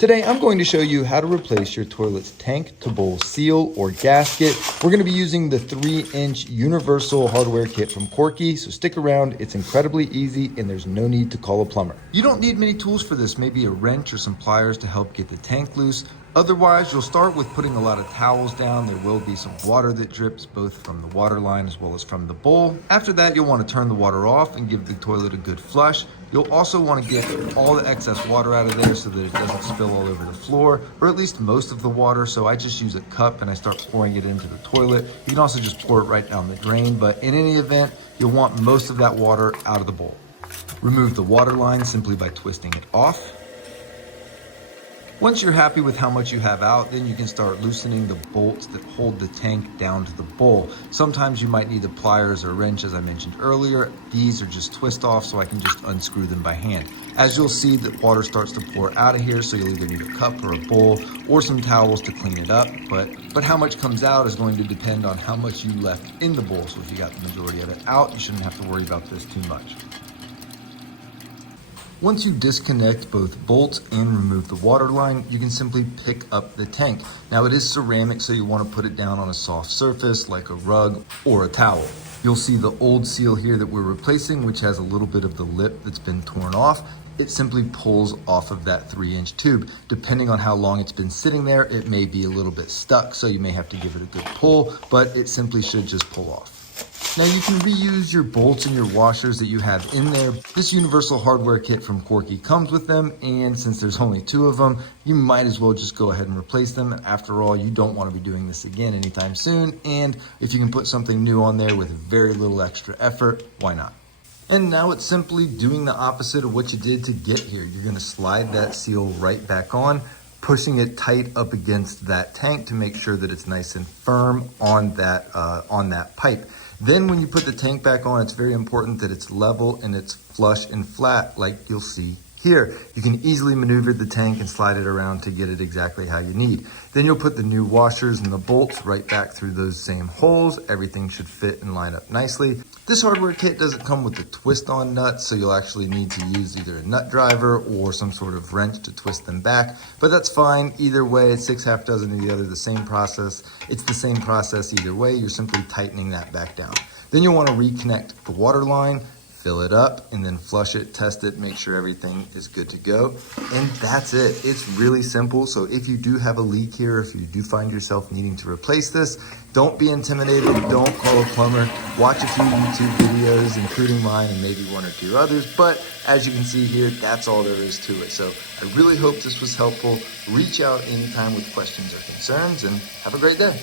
Today, I'm going to show you how to replace your toilet's tank to bowl seal or gasket. We're going to be using the 3-inch universal hardware kit from Korky, so stick around. It's incredibly easy and there's no need to call a plumber. You don't need many tools for this, maybe a wrench or some pliers to help get the tank loose. Otherwise, you'll start with putting a lot of towels down. There will be some water that drips both from the water line as well as from the bowl. After that, you'll want to turn the water off and give the toilet a good flush. You'll also want to get all the excess water out of there so that it doesn't spill all over the floor, or at least most of the water. So I just use a cup and I start pouring it into the toilet. You can also just pour it right down the drain, but in any event, you'll want most of that water out of the bowl. Remove the water line simply by twisting it off. Once you're happy with how much you have out, then you can start loosening the bolts that hold the tank down to the bowl. Sometimes you might need the pliers or wrench, as I mentioned earlier. These are just twist off, so I can just unscrew them by hand. As you'll see, the water starts to pour out of here, so you'll either need a cup or a bowl or some towels to clean it up. But how much comes out is going to depend on how much you left in the bowl. So if you got the majority of it out, you shouldn't have to worry about this too much. Once you disconnect both bolts and remove the water line, you can simply pick up the tank. Now it is ceramic, so you want to put it down on a soft surface like a rug or a towel. You'll see the old seal here that we're replacing, which has a little bit of the lip that's been torn off. It simply pulls off of that 3-inch tube. Depending on how long it's been sitting there, it may be a little bit stuck, so you may have to give it a good pull, but it simply should just pull off. Now you can reuse your bolts and your washers that you have in there. This universal hardware kit from Korky comes with them, and since there's only 2 of them, you might as well just go ahead and replace them. After all, you don't want to be doing this again anytime soon, and if you can put something new on there with very little extra effort, why not? And now it's simply doing the opposite of what you did to get here. You're going to slide that seal right back on, pushing it tight up against that tank to make sure that it's nice and firm on that pipe. Then when you put the tank back on, it's very important that it's level and it's flush and flat like you'll see here. You can easily maneuver the tank and slide it around to get it exactly how you need. Then you'll put the new washers and the bolts right back through those same holes. Everything should fit and line up nicely. This hardware kit doesn't come with the twist-on nuts, so you'll actually need to use either a nut driver or some sort of wrench to twist them back, but that's fine. Either way, 6 half dozen of the other, the same process. It's the same process either way. You're simply tightening that back down. Then you'll want to reconnect the water line, fill it up, and then flush it, test it, make sure everything is good to go. And that's it. It's really simple. So if you do have a leak here, if you do find yourself needing to replace this, don't be intimidated. Don't call a plumber. Watch a few YouTube videos, including mine and maybe 1 or 2 others. But as you can see here, that's all there is to it. So I really hope this was helpful. Reach out anytime with questions or concerns, and have a great day.